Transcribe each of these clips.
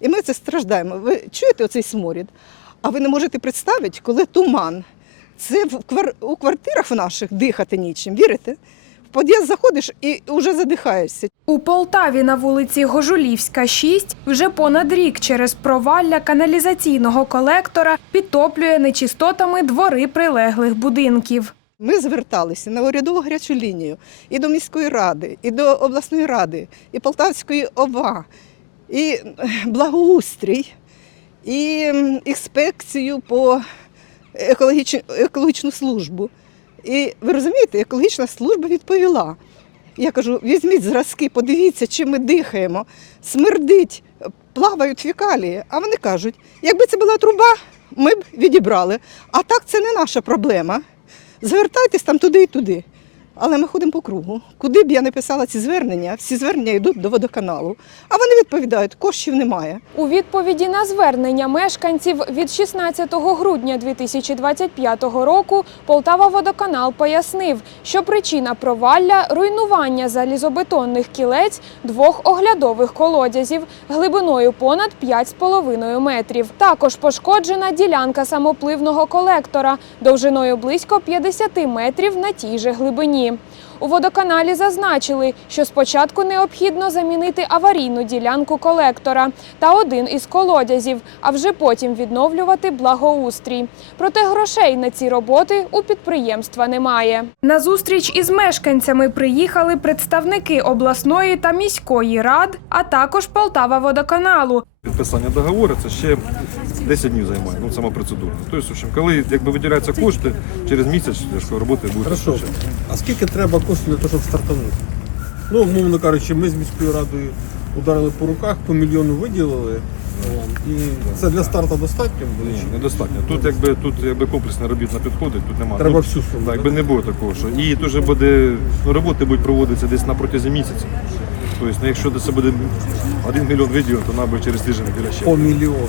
І ми це страждаємо. Ви чуєте оцей сморід? А ви не можете представити, коли туман. Це в квар... у квартирах в наших дихати нічим, вірите? В під'їзд заходиш і вже задихаєшся. У Полтаві на вулиці Гожулівська, 6 вже понад рік через провалля каналізаційного колектора підтоплює нечистотами двори прилеглих будинків. Ми зверталися на урядову гарячу лінію і до міської ради, і до обласної ради, і Полтавської ОВА, і е, благоустрій, і інспекцію по екологічну, екологічну службу. І ви розумієте, екологічна служба відповіла. Я кажу, візьміть зразки, подивіться, чим ми дихаємо. Смердить, плавають фекалії. А вони кажуть, якби це була труба, ми б відібрали. А так це не наша проблема. Звертайтесь там туди і туди. Але ми ходимо по кругу. Куди б я не писала ці звернення, всі звернення йдуть до водоканалу. А вони відповідають, коштів немає. У відповіді на звернення мешканців від 16 грудня 2025 року Полтава Водоканал пояснив, що причина провалля руйнування залізобетонних кілець двох оглядових колодязів глибиною понад 5,5 метрів. Також пошкоджена ділянка самопливного колектора довжиною близько 50 метрів на тій же глибині. У водоканалі зазначили, що спочатку необхідно замінити аварійну ділянку колектора та один із колодязів, а вже потім відновлювати благоустрій. Проте грошей на ці роботи у підприємства немає. На зустріч із мешканцями приїхали представники обласної та міської рад, а також Полтава водоканалу. Підписання договору це ще 10 днів займає, ну сама процедура. Тобто, в общем, коли якби виділяються кошти, через місяць роботи будуть Хорошо. А скільки треба коштів для того, щоб стартанути? Ну, умовно кажучи, ми з міською радою ударили по руках, по мільйону виділили. І це для старту достатньо буде? Ні, недостатньо. Тут якби тут якби комплексна робітна підходить, тут немає. Треба всю суму. так, якби не було такого, що і теж буде ну, роботи будуть проводитися десь на протязі місяця. Тобто, ну, якщо це буде 1 мільйон виділено, то треба через тиждень біля ще. По мільйону.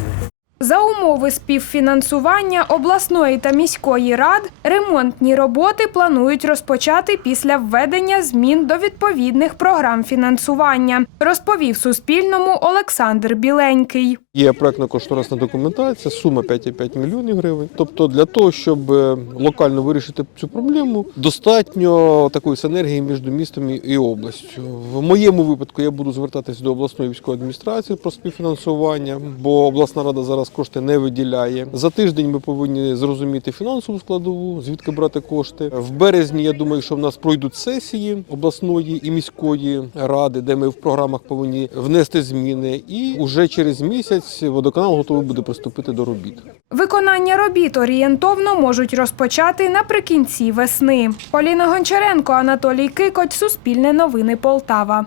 За умови співфінансування обласної та міської рад ремонтні роботи планують розпочати після введення змін до відповідних програм фінансування, розповів Суспільному Олександр Біленький. Є проектно-кошторисна документація, сума 5,5 мільйонів гривень. Тобто для того, щоб е, локально вирішити цю проблему, достатньо такої синергії між містом і- областю. В моєму випадку я буду звертатися до обласної військової адміністрації про співфінансування, бо обласна рада зараз кошти не виділяє. За тиждень ми повинні зрозуміти фінансову складову, звідки брати кошти. В березні я думаю, що в нас пройдуть сесії обласної і міської ради, де ми в програмах повинні внести зміни, і уже через місяць водоканал готовий буде приступити до робіт. Виконання робіт орієнтовно можуть розпочати наприкінці весни. Поліна Гончаренко, Анатолій Кикоть, Суспільне новини Полтава.